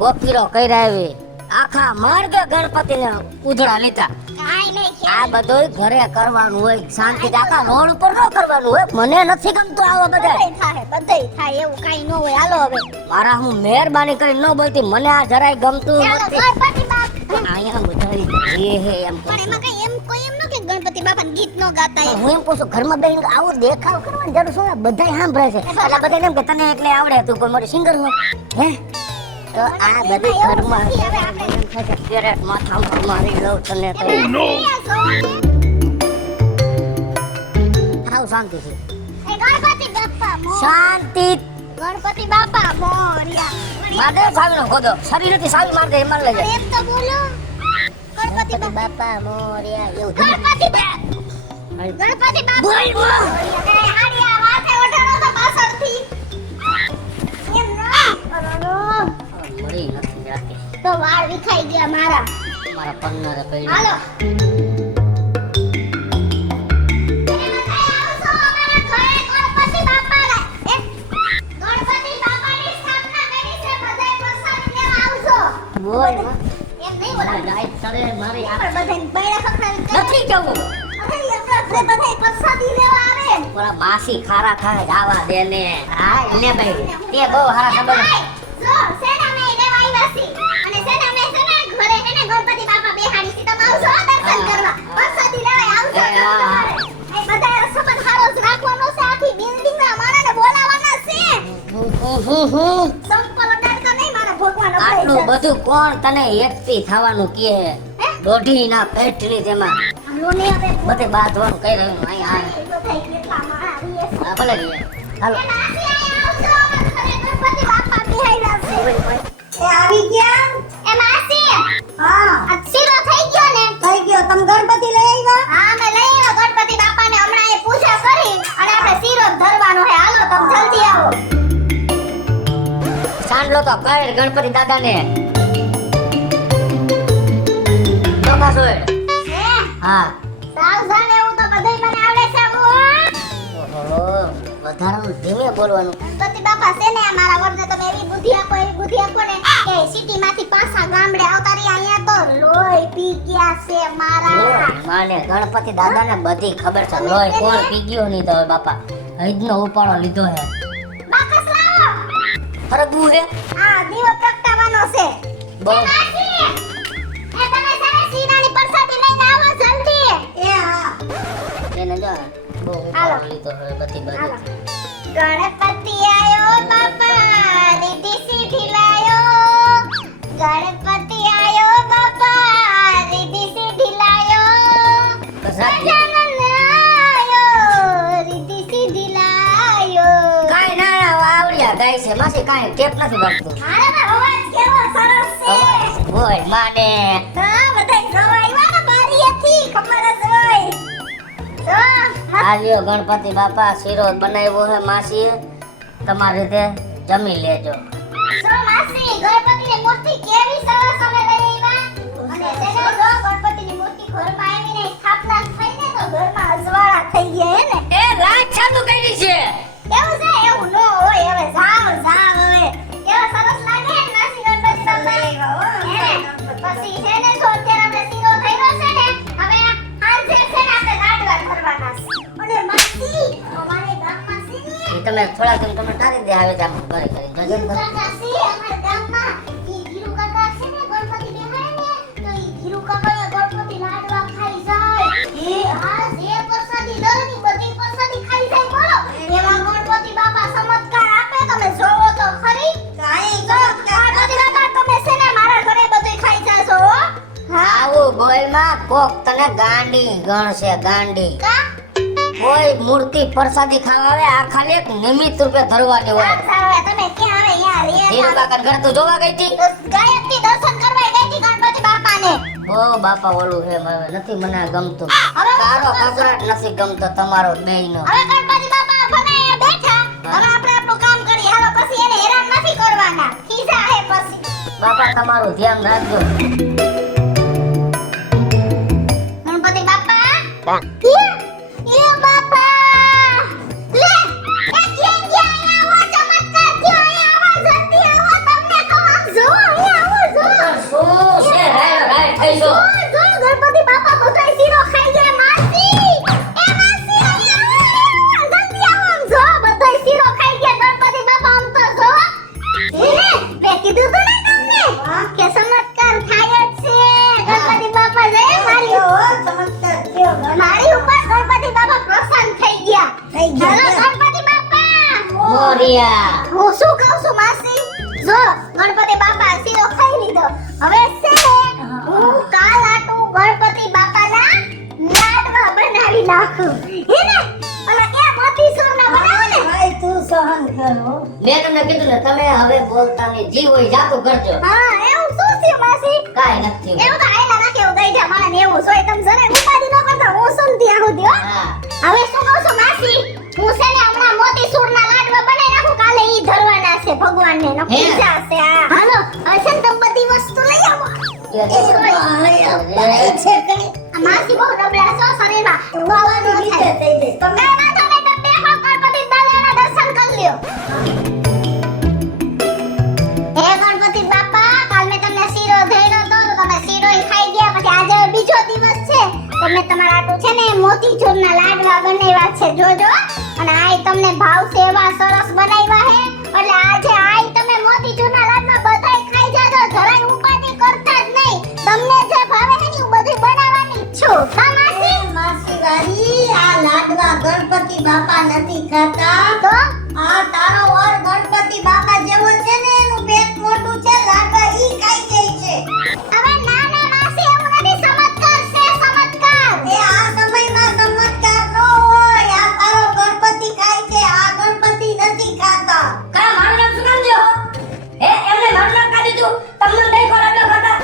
ગોપીરો કર્યા આવી આખા માર્ગે ગણપતિને ઉધડા લીધા. આ બધું ઘરે કરવાનું હોય, શાંતિ આખા રોડ ઉપર ન કરવાનું હોય. મને નથી ગમતું આવા બધા. બધાય થાય એવું કાઈ ન હોય. હાલો હવે મારા હું મહેરબાની કરી ન બોલતી, મને આ જરાય ગમતું ચાલો નથી. ગણપતિ બાપ. અહીંયા બધા એ હે એમ પણ એમાં કઈ એમ કોઈ એમ ન કે ગણપતિ બાપાને ગીત ન ગાતા એમ. હું એમ કહું છું ઘરમાં બેહીને આવો દેખાવ કરવાની જરૂર શું? બધાય સાંભળે છે એટલે બધાને એમ કે તને એટલે આવડે, તું કોઈ મોટી સિંગર હોય હે? તો આ બધી ઘરમાં સિગરેટ માથામાં મારી લઉં તને તો હાવ શાંતિ છે. એ ગણપતિ બાપા મોર. શાંતિ. ગણપતિ બાપા મોર્યા. મારે સાવીનો ખોદો શરીર નથી, સાવી માર દે માર લેજે. એમ તો બોલો. ગણપતિ બાપા બાપા મોર્યા એવું ગણપતિ બાપા. ગણપતિ બાપા બોલ બોલ. એ હાડિયા માથે ઓઢાડો તો પાછળથી. એમ ના. અરરો. મરી નથી જાતી તો વાળ વિખાઈ ગયા મારા. મારા પન્નારે પડી. હાલો. બોલ એમ નહીં બોલા. લાઈટ સરે મારી આ પણ બધાને બૈરા ખખડાવીને કરે. નથી જવું. અરે આપણે બધાય પ્રસાદી લેવા આવે. ઓલા માસી ખારા ખાય જાવા દે ને. હા લે ભાઈ તે બહુ હારા ખબર. જો સેના મે લેવા આવ્યા છી. અને સેના મે ઘરે એને ગણપતિ બાપા બેહાડી છે. તમે આવજો દર્શન કરવા. પ્રસાદી લેવા આવજો તમારે. એ બધાય સંબંધ હારો જ રાખવાનો છે. આખી બિલ્ડિંગ ના માણસને બોલાવવાના છે. સંપલ અડાડતા નહીં મારા ભગવાન આટલું બધું કોણ તને એકથી થવાનું કે? દોઢી ના પેટની તેમાં લોને હવે બધે બાંધવાનું કઈ રહ્યું અહીંયા બધાય કેટલા માણા આવીએ છે. આ ભલે રે હાલો. એ નાસી આયા આવજો. ઘરે ગણપતિ બાપા બેહાડ્યા છે. એ આવી ગયા? એ માસી. હા. આ શીરો થઈ ગયો ને? થઈ ગયો. તમે ગણપતિ લઈ આવ્યા? હા, મે લઈ આવ્યા ગણપતિ બાપાને. હમણાં એ પૂજા કરી અને આપણે શીરો ધરવાનો છે. હાલો તમે જલ્દી આવો. સાંડલો તો કર ગણપતિ દાદાને. ચોખા સોય. હે? હા. સાવ જાને એવું તો બધાય મને આવડે છે. ઓહો વધારાનું ધીમે બોલવાનું. ગણપતિ બાપા છે ને મારા વરને તમે એવી બુદ્ધિ આપો ને કે સિટીમાંથી પાછા ગામડે આવતા રહી. અહીંયા તો લોહી પી ગયા છે મારા. માને ગણપતિ દાદાને બધી ખબર છે. લોહી કોણ પી ગયો નહીં તો હવે બાપા હૈદનો ઉપાડો લીધો હે. બાકસ લાવો. ફરકવું હે આ દીવો પ્રગટાવવાનો છે. બહુ. એ માસી, એ તમે સારે સીનાની પ્રસાદી લઈને આવો જલ્દી. એ હા. એને જો બહુ હાલો. ઉપાડો લીધો હવે બધી હાલો. બધી. ગણપતિ આયો બાપા રીતિ સીધી લાયો. ગણપતિ આયો બાપા રીતિ સીધી લાયો. પ્રસાદ ગજાનન આયો રીતિ સીધી લાયો. કાઈ ના આવડ્યા ગાય છે માસી, કાઈ ટેપ નથી વાગતું. મારા અવાજ કેવો સરસ છે. બોલ માને હા બધાય જોવા આવ્યા ને બારીએથી ખબર જ હોય. જો આલ્યો ગણપતિ બાપા શીરો બનાવ્યો હે માસી, તમારી રીતે જમી લેજો. જો માસી ગણપતિની મૂર્તિ કેવી સરસ અમે લઈ આવ્યા. અને તેને જો ગણપતિની મૂર્તિ ઘરમાં આવીને સ્થાપના થઈને તો ઘરમાં અજવાળા થઈ ગયા હે ને. એ લાઈટ ચાલુ કરી છે. એવું છે એવું ન હોય. હવે જાવ હવે કેવા સરસ લાગે ને માસી ગણપતિ તમે લઈ આવ્યા હો. પછી છે ને જો અત્યારે આપણે શીરો થઈનો છે ને હવે આજે છે ને આપણે લાડવા કરવાના છે. અને માસી અમારે ગામમાં છે ને એ તમે થોડા દિન તમે ટાળી દે આવે જામ ઘરે કરીને જજન કરો. કાકા છે અમારા ગામમાં. ઈ ધીરુ કાકા છે ને ગણપતિ બેહાડે ને તો ઈ ધીરુ કાકા ગણપતિ લાડવા ખાઈ જાય. એ આ જે પ્રસાદી દરની બધી પ્રસાદી ખાઈ જાય બોલો. એવા ગણપતિ બાપા ચમત્કાર આપે તમે જોવો તો ખરી. કાઈ ગણપતિ બાપા તમે છે ને મારા ઘરે બધું ખાઈ જાશો હો. હા આવું બોલમાં કોક તને ગાંડી ગણશે ગાંડી. કા કોઈ મૂર્તિ પ્રસાદી ખાવા આવે આ ખાલી એક નિમિત્ત રૂપે ધરવાની હોય. સાવે તમે ક્યાં આવે યાર ધીરુ કાકા ઘર તો જોવા ગઈ હતી. ગાયત્રી દર્શન કરવા ગઈ હતી ગણપતિ બાપાને. ઓ બાપા ઓલું હે હવે નથી મને આ ગમતું. હવે તારો કસરત નથી ગમતો તમારો બેયનો. હવે ગણપતિ બાપા બનાયા બેઠા. હવે આપણે આપણું કામ કરીએ. હાલો પછી એને હેરાન નથી કરવાના. ખીજા હે પછી. બાપા તમારું ધ્યાન રાખજો. ગણપતિ બાપા લે બાપા લે એ ક્યાં ગયા આવો ચમત્કાર થયો. અહીંયા આવો જલ્દી આવો તમને તો આમ જો અહીંયા મારિયા. હું શું કહું છું માસી જો ગણપતિ બાપા શીરો ખાઈ લીધો હવે છે ને હું કાલ આટું ગણપતિ બાપાના લાડવા બનાવી નાખું હે ને ઓલા કે મોતીસૂરના બનાવે ને ભાઈ તું સહન કરો. મેં તમને કીધું ને તમે હવે બોલતા નહીં, જી હોય જાતું કરજો. હા એવું શું છે માસી કાંઈ નથી. એવું તો આયલા નાખે એવું દઈ જા મને એવું સોય તમ જરે ઉપાડી ન કરતા હું સુનતી આવું દયો હા. હવે શું કહું છું માસી હું છે ને હમણાં મોતીસૂરના લાડવા બનાવી નાખું કાલે ઈ ધરવાના છે ભગવાનને ન પૂજા છે આ હાલો હવે છે ને તમે બધી વસ્તુ લઈ આવો ભાઈ છે કઈ આ માસી બહુ નબળા છો શરીરમાં બાવાની રીતે થઈ જઈશ. તમે તમે વાંધો નહીં તમે બેહો ગણપતિ દાદાના દર્શન કરી લ્યો હે ગણપતિ બાપા કાલ મેં તમને શીરો ધેડ્યો તો તમે શીરો ય ખાઈ ગયા પછી આજે બીજો દિવસ છે તમે તમારા આટું છે ને મોતીચૂરના લાડવા બનાવ્યા છે જોજો અને આય તમને ભાવશે એવા સરસ બનાવ્યા હે એટલે આજે આય તમે મોતીચૂરના લાડવા બધાય ખાઈ જાજો જરાય ઉપાધિ કરતા જ નહીં તમને જે ભાવે છે ને હું બધું બનાવવાની જ છું હા માસી માસી વારી આ લાડવા ગણપતિ બાપા નથી ખાતા. તો આ તારો વર ગણપતિ બાપા જેવો છે ને એનું પેટ મોટું છે લાડવા ઈ ખાઈ જાય છે. હવે ના ના માસી એવું નથી ચમત્કાર છે ચમત્કાર એ આ સમયમાં ચમત્કાર ન હોય. આ તારો ગણપતિ ખાય છે આ ગણપતિ નથી ખાતા. કા મારું નામ શું કામ દ્યો? હે એમને મારું નામ કાઢી દીધું, તમને નહીં ખોરાક ખાતા.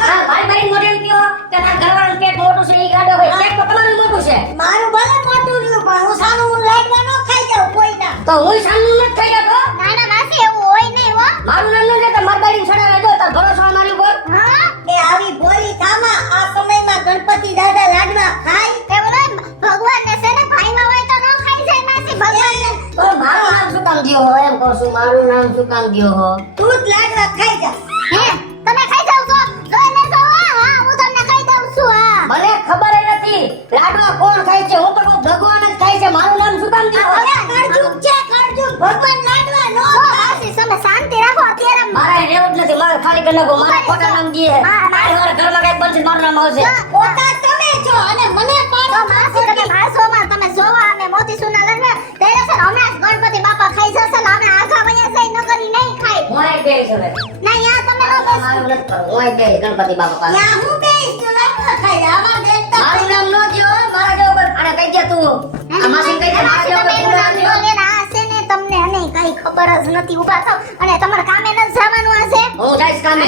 હા ભાઈ ભાઈ મોઢે કયો કે તારા ઘરવાળાનું પેટ મોટું છે ઈ ગાડો હોય, પેટ તો તમારું મોટું છે. મારું ભલે મોટું રહ્યું પણ હું સાનું હું લાડવા ન ખાઈ જાઉં કોઈના. તો હું સાનું નથી થઈ જતો. ના ના માસી એવું હોય નહીં હો મારું નામ ન લેતા માર બાડી છડાવે દો તાર ભરોસો અમારી ઉપર. હા એ આવી ભોળી થામા આ સમયમાં ગણપતિ દાદા લાડવા ખાય. એ બોલો ભગવાનને છે ને ભાઈમાં હોય તો ન ખાઈ જાય માસી ભગવાનને તો મારું નામ શું કામ દ્યો હો એમ કહું છું, મારું નામ શું કામ દ્યો હો? તું જ લાડવા ખાઈ જા. હે તમે ખાઈ જાવ છો જોઈને જો હા હું તમને ખાઈ દઉં છું હા મને ખબર ય નથી લાડવા કોણ ખાય છે, હું તો કહું ભગવાન જ ખાય છે, મારું નામ શું કામ દ્યો હો? કરજુક છે કરજુક ભગવાન લાડવા નો જો માસી તમે શાંતિ રાખો અત્યારે મારે રહેવું જ નથી, મારે ખાલી કરી નાખો, મારે ખોટા નામ દીએ. મારા મારા ઘરમાં કઈક બનશે મારું નામ આવશે. પોતા તમે છો અને મને તો પાડો. માસી તમે માસોમાં તમે જોવા અમે મોતીસૂરના લગ્ન ત્યારે છે ને હમણાં જ ગણપતિ બાપા ખાઈ જશે ને અમે આખા વયા જઈ નકરી નહીં ખાય હું આય બેહીશ હવે. ના યા તમે ન બેસો મારું નથી કરવું, હું આય બેહીશ ગણપતિ બાપા પાસે. યા હું બેઈશ તું લાડવા ખાઈ જા. આમાં દેખતા મારું નામ નો દ્યો, મારા જેવો કોઈ આને કહી દે તું. આ માસીને કહી દે, મારા જેવો કોઈ તમે ના દ્યો. બોલે ને આ છે ને તમને અને કઈ ખબર જ નથી ઊભા થાવ અને તમારે કામે ન જવાનું આ છે હું જઈશ કામે.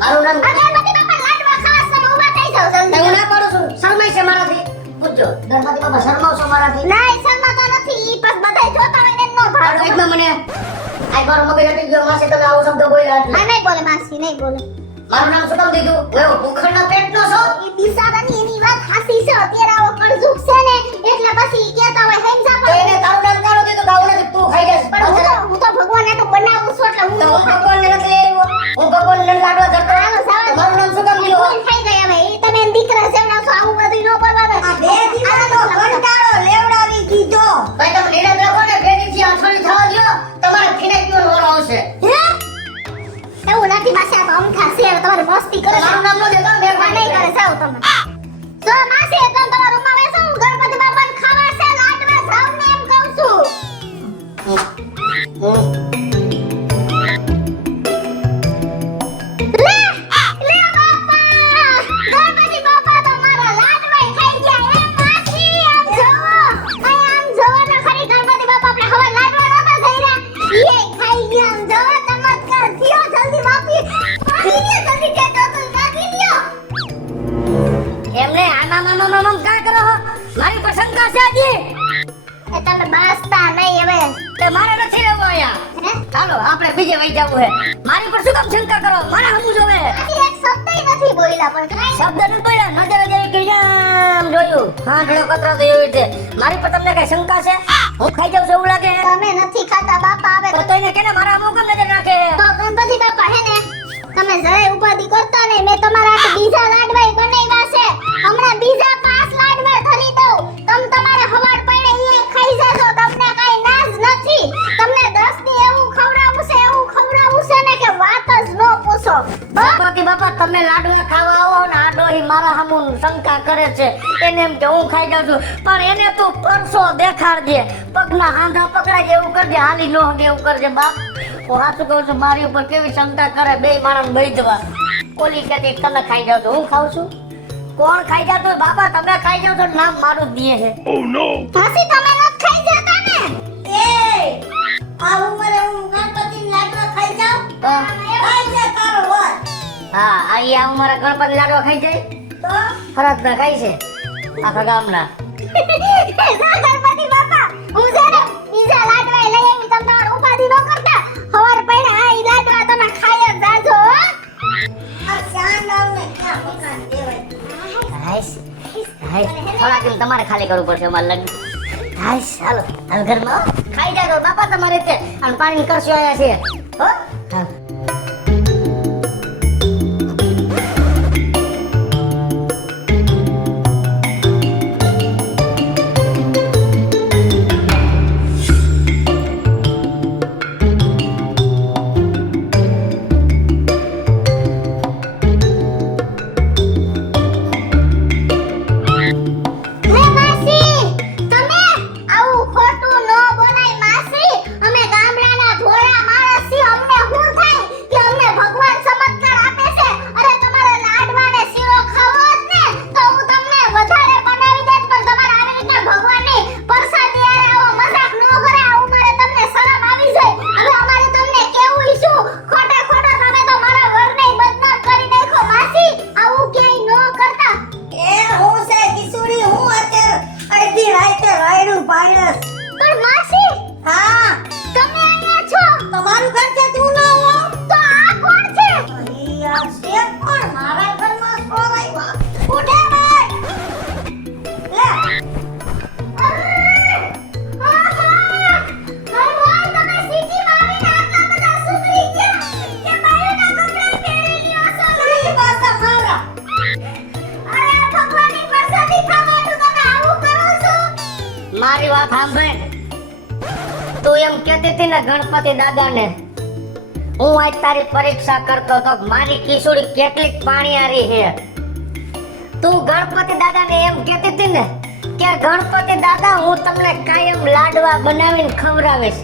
મારું નામ આ ગણપતિ બાપા લાડવા ખાવા તમે ઊભા થઈ જાવ તો જલ્દી હું ના પાડું છું, શરમાય છે મારાથી. પૂછજો ગણપતિ બાપા શરમાવશો મારાથી? ના એ શર્મા તો નથી ઈ બસ બધાય જોતા હોય ને નો આ ભાવ સાઈડમાં મને આય મારો મગજ હટી ગયો, માસી તમે આવો શબ્દ બોલ્યા એટલે. આ નહીં બોલે માસી નહીં બોલે મારું નામ શું કામ દીધું? હું એવો ભૂખડના પેટનો છું? એ બિચારાની એની વાત હાસી છે અત્યારે આવો કળજુગ છે ને એટલે પછી ઈ કહેતા હોય હેમજા તો એને તારું નામ કાઢો દીધું કે આવું નથી, તું ખાઈ જઈશ. પણ હું તો ભગવાન આટલું બનાવું છું એટલે હું તો હું ભગવાનને નથી લઈ આવ્યો, હું ભગવાનને લાડવા ધરતો. હાલો, સવાર તો મારું નામ શું કામ દીધું? ભગવાન થઈ ગયા હવે ઈ તમે એના દીકરા જેવડા છો આવું બધું ન કરવાનું આ બે દીવાનો કંટાળો લેવડાવી દીધો. ભાઈ તમે નિરાંત રાખો ને, બે દિવસથી અઠવાડિયું થવા દ્યો, તમારે ફિનાઈ પીવાનો વારો આવશે. એવું નથી માસી આ તો અમથા છે હવે તમારે મસ્તી કરે છે મારું નામ નો દેતો, આ મહેરબાની નહીં કરે જાઓ તમે જો માસી તમે તમારા રૂમમાં બેસો હું ગણપતિ બાપાને ખાવા છે લાડવા જાવ ને એમ કહું છું લે લે બાપા ગણપતિ બાપા તો મારા લાડવા ખાઈ ગયા એમ માસી આમ જોવો આમ જોવો ને ખરી ગણપતિ બાપા આપણે હવે લાડવા નતા ધર્યા ઈ ખાઈ ગયા આમ જોવો ચમત્કાર થયો જલ્દી વાપી જલ્દી કેતો તો નાખી દ્યો એમને આમ કા કરો હો? મારી પર શંકા છે હજી? એ તમે બાસતા નહીં હવે તે મારે નથી રહેવું અહીંયા. હે ચાલો આપણે બીજે વહી જવું હે. મારી પર શું કામ શંકા કરો? મારે હમું જોવે. આથી એક શબ્દય નથી બોલ્યા પણ કાંઈ શબ્દ નથી બોલ્યા, નજરે જેવી કરી આમ જોયું. હાંડળો કતરો તો એવી રીતે. મારી પર તમને કઈ શંકા છે? હું ખાઈ જાઉં છું એવું લાગે? તમે નથી ખાતા બાપા આવે તો એને કેને મારા હમું કેમ નજર નાખે? તો ગણપતિ બાપા હે ને તમે જરાય ઉપાધિ કરતા નહીં મેં તમારા હાટુ બીજા લાડવાય બનાવ્યા છે હમણાં બીજા 5 લાડવા ધરી દઉં તમ તમારે હવાડ પડે ઈ ખાઈ જાજો તમને કાઈ નાજ નથી તમને 10 દી એવું ખવડાવું છે ને કે વાત જ ન પૂછો ગણપતિ બાપા તમે લાડવા ખાવા આવો ને આ ડોહી મારા હમું શંકા કરે છે. એને એમ કે હું ખાઈ જાઉં છું, પણ એને તું પરસો દેખાડજે, પગના હાંધા પકડાય એવું કરજે, હાલી નો હગે એવું કરજે. બાપ હું સાચું કહું છું, મારી ઉપર કેવી શંકા કરે, બે માણસ બૈધવા. ઓલી કહેતી તમે ખાઈ જાવ છો, હું ખાઉં છું? કોણ ખાઈ જાવ છો? બાપા તમે ખાઈ જાવ છો, નામ મારું જ દે છે. માસી તમે નથી ખાઈ જતા ને? એ આ ઉંમરે હું ગણપતિના લાડવા ખાઈ જાઉં? તો ખાઈ જા તારો વર. હા આ અમારા ગણપતિ લાડવા ખાઈ જાય, તો ફરજ ના ખાઈ છે આખા ગામના. ગણપતિ બાપા હું છે ને બીજા લાડવા લઈ આવી, તમે તમાર ઉપાધિ ન કરતા. હવાર પડ્યા આ ઈ લાડવા તમે ખાઈ જ જાજો હો. આ ચાંદાવને ક્યાં મકાન દેવાય? હાઈસ હાઈસ થોડા દિન તમારે ખાલી કરવું પડશે અમારે લગ્ન. હાઈસ હાલો હાલ ઘરમાં હો. ખાઈ જાજો બાપા તમારે રીતે, અને પાણી કરશો આયા છે હો. હા હે માસી તમે આવું ખોટું ન બોલાય માસી. અમે ગામડાના ભોળા માણસ છીએ, અમને શું થાય કે અમને ભગવાન ચમત્કાર આપે છે. અરે તમારે લાડવા ને શીરો ખાવો જ ને તો હું તમને વધારે બનાવી દેત, પણ તમારે આવી રીતે ભગવાનની પ્રસાદી આરે આવો મજાક ન કરે. આવું મારે તમને શરમ આવી જાય. હવે અમારે તમને કેવું ઈશું, ખોટા ખોટા તમે તો મારા વરને બદનામ કરી નાખ્યો માસી. આવું ક્યાંય ન કરતા. એ હું છે કિશોરી, હું અત્યારે અડધી રાતે રાયડું પાડ્યસ. પણ માસી હા તમે અહીંયા છો તમારું ઘર છે, તું ન હો? તો આ કોણ છે? અહીં આ શેફ પણ મારા ઘરમાં ચોર આવ્યા. ઉઠે ભાઈ લે. ઈ પાછા મારા. મારી વાત સાંભળ. તું એમ કહેતી હતી ને ગણપતિ દાદાને, હું આજ તારી પરીક્ષા કરતો તો મારી કિશોરી કેટલીક પાણીયારી છે. તું ગણપતિ દાદાને એમ કહેતી હતી ને કે ગણપતિ દાદા હું તમને કાયમ લાડવા બનાવીને ખવડાવીશ,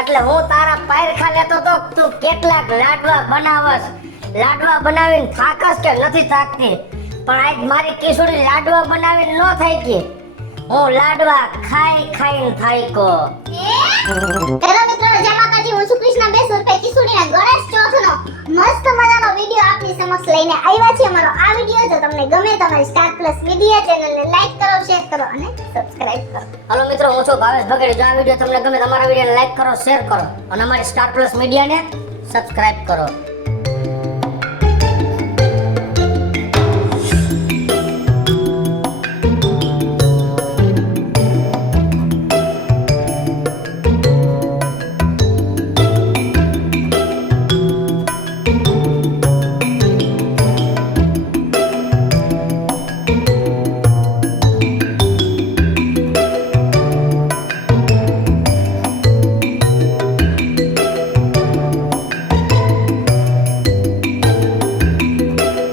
એટલે હું તારા પાયરખા લેતો તો તું કેટલાક લાડવા બનાવસ. લાડવા બનાવીને થાકસ કે નથી થાકતી, પણ આજ મારી કિશોરી લાડવા બનાવીને ન થઈ ગઈ, હું લાડવા ખાઈ ખાઈને થાયકો. હેલો મિત્રો, જય માતાજી. હું છું કૃષ્ણા બેસુરભાઈ કિશોરીના ગણેશ ચોથનો મસ્ત મજાનો વિડિયો આપની સમક્ષ લઈને આવ્યા છીએ. અમારો આ વિડિયો જો તમને ગમે તો અમારી સ્ટાર પ્લસ મીડિયા ચેનલને લાઈક કરો, શેર કરો અને સબસ્ક્રાઇબ કરો. હાલો મિત્રો, હું છું ભાવેશ ભગેડી. જો આ વિડિયો તમને ગમે તો અમારા વિડિયોને લાઈક કરો, શેર કરો અને અમારી સ્ટાર પ્લસ મીડિયાને સબસ્ક્રાઇબ કરો.